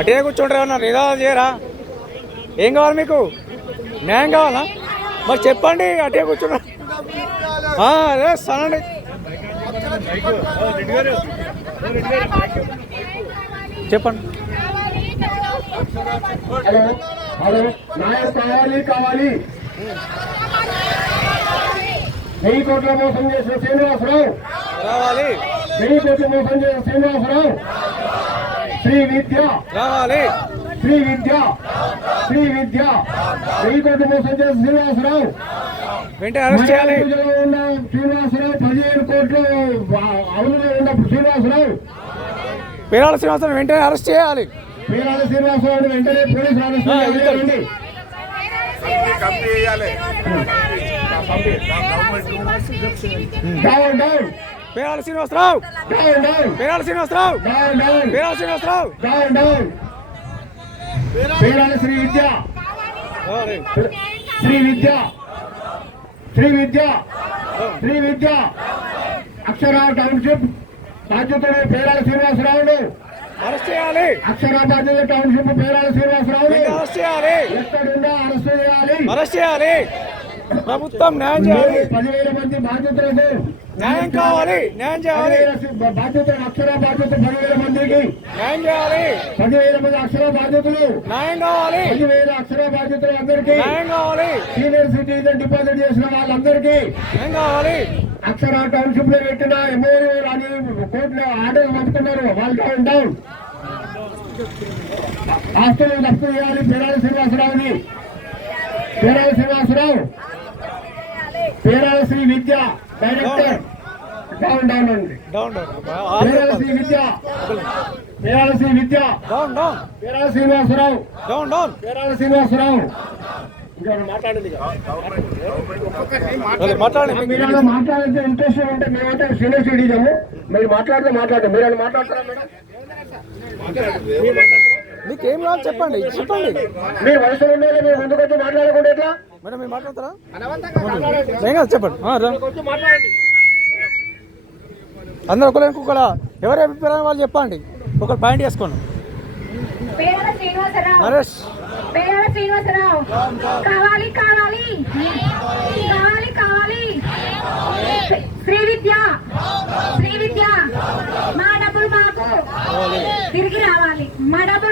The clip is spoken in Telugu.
అటే కూర్చుంటారా అన్న నిదానం చేయరా? ఏం కావాలి మీకు? న్యాయం కావాలా? మరి చెప్పండి. అటే కూర్చున్నా అదే సనండి. చెప్పండి. కావాలి 1000 కోట్ల మోసం చేసిన శ్రీనివాసరావు రావాలి. 1000 కోట్ల మోసం చేసిన శ్రీనివాసరావు. శ్రీ విద్య రావాలి. శ్రీ విద్య 1000 కోట్ల మోసం చేసిన శ్రీనివాసరావు వెంటనే అరెస్ట్ చేయాలి. ఉన్న శ్రీనివాసరావు 15 కోట్లు అవునులో ఉన్న శ్రీనివాసరావు, పేరాల శ్రీనివాసరావు వెంటనే అరెస్ట్ చేయాలి. పేరాల శ్రీనివాసరావు వెంటనే పోలీసు అరెస్ట్ చేయాలి. పేరాల శ్రీనివాసరావు, పేరాల శ్రీనివాసరావు, పేరాల శ్రీనివాసరావు, పేరాల శ్రీ విద్య, శ్రీ విద్య, శ్రీ విద్య, శ్రీ విద్య అక్షర టౌన్షిప్ బాధ్యతలు పేరాల శ్రీనివాసరావును అరెస్ట్ చేయాలి. అక్షర బాధ్యత టౌన్షిప్ పేరాల శ్రీనివాసరావును అరెస్ట్ చేయాలి. ఎక్కడున్నా అరెస్ట్ చేయాలి. అరెస్ట్ చేయాలి. ప్రభుత్వం న్యాయం చేయాలి. 10,000 మంది బాధ్యతలకు న్యాయం కావాలి. న్యాయం చేయాలి. బాధ్యతలు అక్షర బాధ్యత 10,000 మందికి న్యాయం చేయాలి. 10,000 మంది అక్షర బాధ్యతలు న్యాయం కావాలి. 10,000 అక్షర బాధ్యతలు అందరికీ న్యాయం కావాలి. సీనియర్ సిటిజన్ డిపాజిట్ చేసిన వాళ్ళందరికీ న్యాయం కావాలి. అక్షర టౌన్షిప్ లో పెట్టిన ఎంఓయూ అని కోర్టులో ఆర్డర్ పంపుతున్నారు. వాళ్ళు డౌన్ ఆస్తులు జప్తు చేయాలి. పేరాల శ్రీనివాసరావుని, పేరాల శ్రీనివాసరావు, పేరాల శ్రీ విద్య డైరెక్టర్ డౌన్ అండి. పేరాల శ్రీ విద్య, పేరాల శ్రీ విద్య, పేరాల శ్రీనివాసరావు, పేరాల శ్రీనివాసరావు మాట్లాడితే ఇంట్రెస్ట్ ఉంటే మేమైతే సీనియర్ సిటిజన్ మీరు మాట్లాడండి. మీరు మాట్లాడతారా మేడం? మీకేం కావాలి చెప్పండి. మీరు వయసు ఉండాలి. మీరు ముందుకు వచ్చి మాట్లాడకుండా ఎట్లా మేడం? మీరు మాట్లాడతారా? చెప్పండి. అందరూ ఒకరు ఎవరి అభిప్రాయం వాళ్ళు చెప్పండి. ఒకరు పాయింట్ చేసుకోండి. నరేష్, కావాలి కావాలి కావాలి కావాలి. శ్రీ విద్య, శ్రీ విద్య మా డబ్బులు మాకు తిరిగి రావాలి. మా డబ్బులు